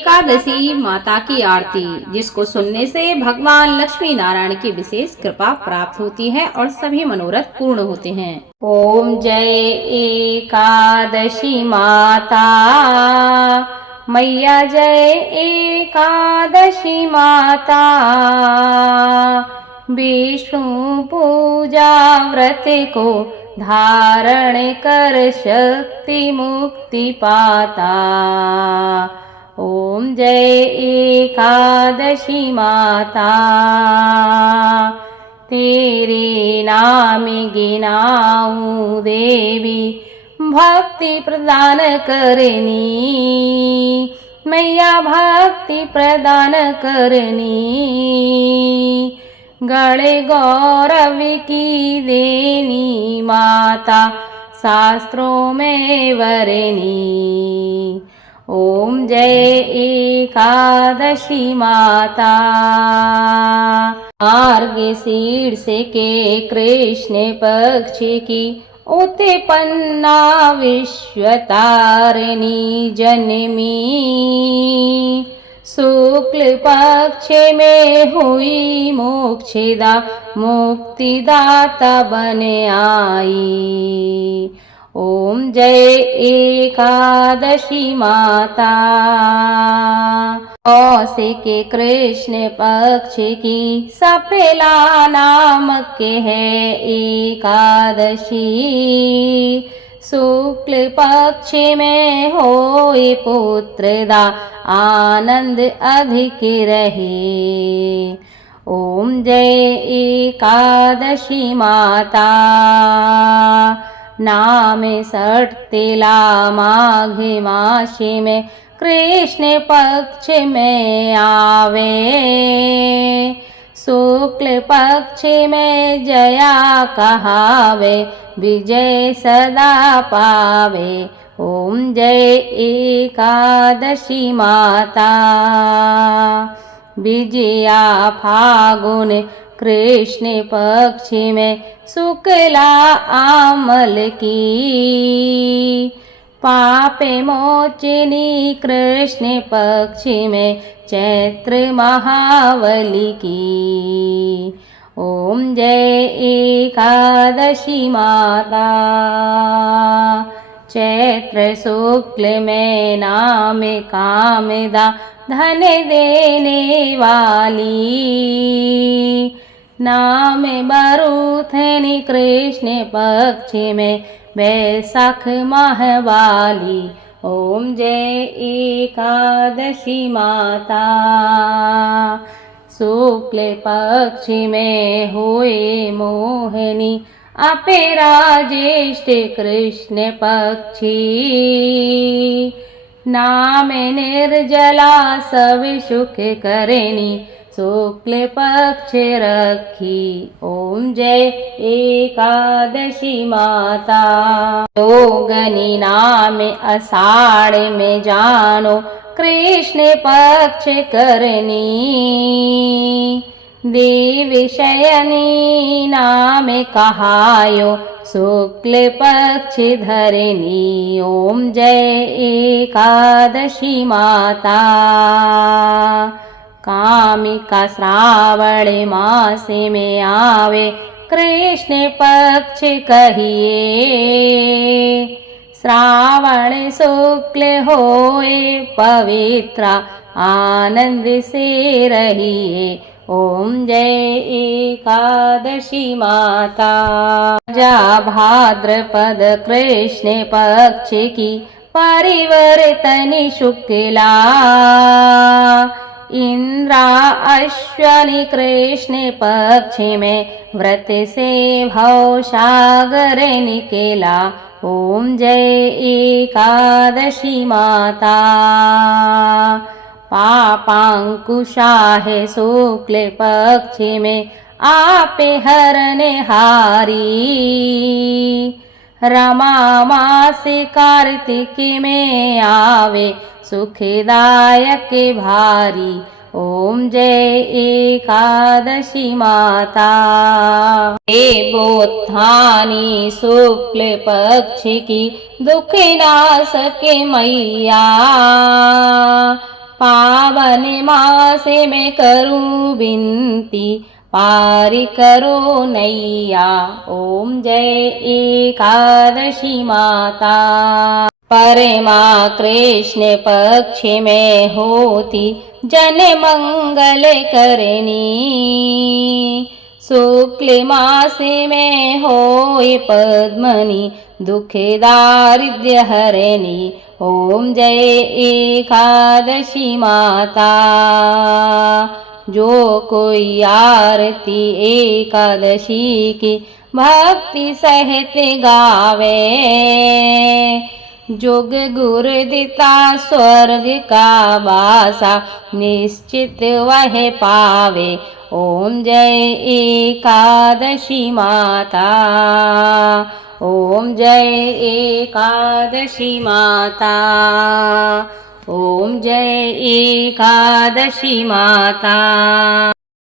एकादशी माता की आरती, जिसको सुनने से भगवान लक्ष्मी नारायण की विशेष कृपा प्राप्त होती है और सभी मनोरथ पूर्ण होते हैं। ओम जय एकादशी माता मैया, जय एकादशी माता। विष्णु पूजा व्रत को धारण कर शक्ति मुक्ति पाता। ओम जय एकादशी माता। तेरे नाम गिनाऊं देवी, भक्ति प्रदान करनी मैया, भक्ति प्रदान करनी। गणे गौरव की देनी माता, शास्त्रों में वरनी। ओम जय एकादशी माता। मार्गशीर्ष के कृष्ण पक्ष की उत्पन्ना विश्वतारिणी जन्मी। शुक्ल पक्ष में हुई मोक्षदा, मुक्तिदाता बन आई। ओम जय एकादशी माता। कौशिक के कृष्ण पक्ष की सपेला नामक है एकादशी। शुक्ल पक्ष में होए पुत्रदा, आनंद अधिक रहे। ओम जय एकादशी माता। नाम सटतेला माघ मासी में कृष्ण पक्ष में आवे। शुक्ल पक्ष में जया कहावे, विजय सदा पावे। ओम जय एकादशी माता। विजया फागुन कृष्ण पक्ष में शुक्ला आमल की। पाप मोचनी कृष्ण पक्ष में चैत्र महावली की। ओम जय एकादशी माता। चैत्र शुक्ल में नाम कामदा, धन देने वाली। नाम बरूथनी कृष्ण पक्ष में वैशाख माहवाली। ओम जय एकादशी माता। शुक्ल पक्ष में हुए मोहिनी, अपेरा ज्येष्ठ कृष्ण पक्षी। नाम निर्जला सब सुख करनी, शुक्ल पक्ष रखी। ओम जय एकादशी माता। योगनी नाम आषाढ़ में जानो, कृष्ण पक्ष करनी। देव शयनी नाम कहायो, शुक्ल पक्ष धरनी। ओम जय एकादशी माता। कामिका श्रावण मास में आवे, कृष्ण पक्ष कहिए। श्रावण शुक्ल होए पवित्र, आनंद से रहिए। ओम जय एकादशी माता। जा भाद्रपद कृष्ण पक्ष की परिवर्तनी शुक्ला। इंद्रा अश्वनी कृष्ण पक्ष में व्रत से भव सागर निकेला। ओम जय एकादशी माता। पापांकुशा है शुक्ल पक्ष में, आपे हरने हारी। रमा मास कार्तिक में आवे, सुखदायक भारी। ओम जय एकादशी माता। हे बोत्थानी शुक्ल पक्ष की दुख नाशक मैया। पावन मासे में करूं बिनती, पारी करो नैया। ओम जय एकादशी माता। परमा कृष्ण पक्ष में होती, जन मंगल करनी। शुक्ल मासे में होए पद्मनी, दुख दारिद्र्य हरणी। ओम जय एकादशी माता। जो कोई आरती एकादशी की भक्ति सहित गावे, जोग गुर दिता स्वर्ग का वासा, निश्चित वह पावे। ओम जय एकादशी माता। ओम जय एकादशी माता। ओम जय एकादशी माता।